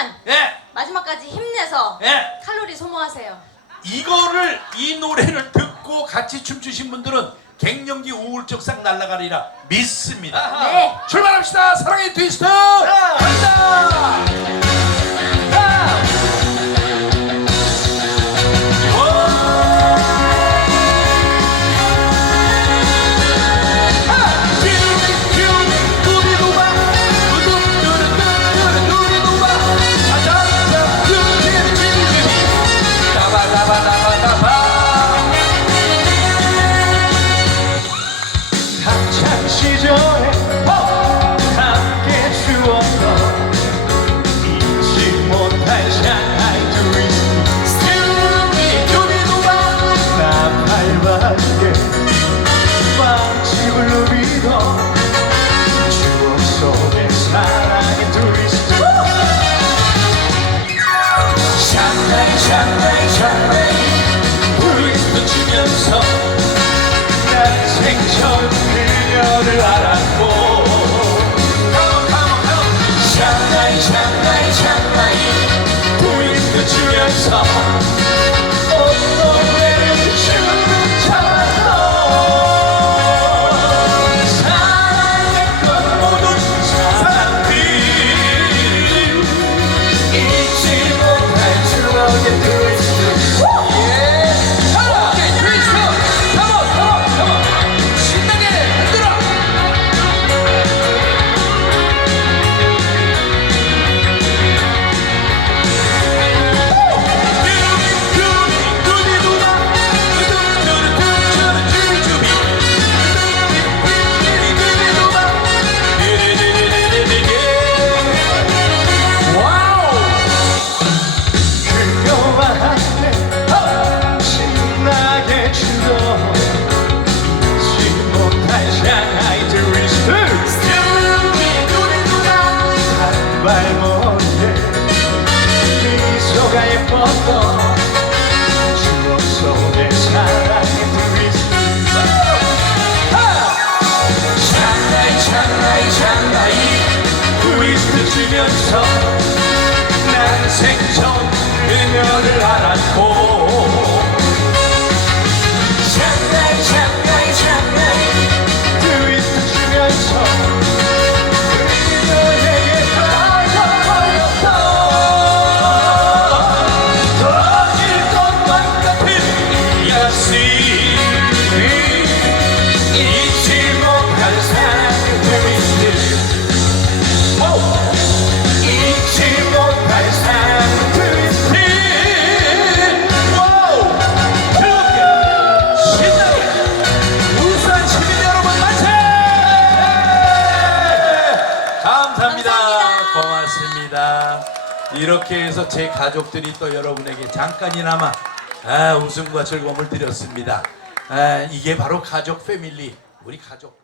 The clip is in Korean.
하지만 예, 마지막까지 힘내서 예. 칼로리 소모하세요. 이거를 이 노래를 듣고 같이 춤추신 분들은 갱년기 우울증 싹 날아가리라 믿습니다. 네. 출발합시다. 사랑의 트위스트. 간다. 한발 먼데 미소가 예뻤던 추 감사합니다. 감사합니다. 고맙습니다. 이렇게 해서 제 가족들이 또 여러분에게 잠깐이나마 아, 웃음과 즐거움을 드렸습니다. 아, 이게 바로 가족 패밀리, 우리 가족.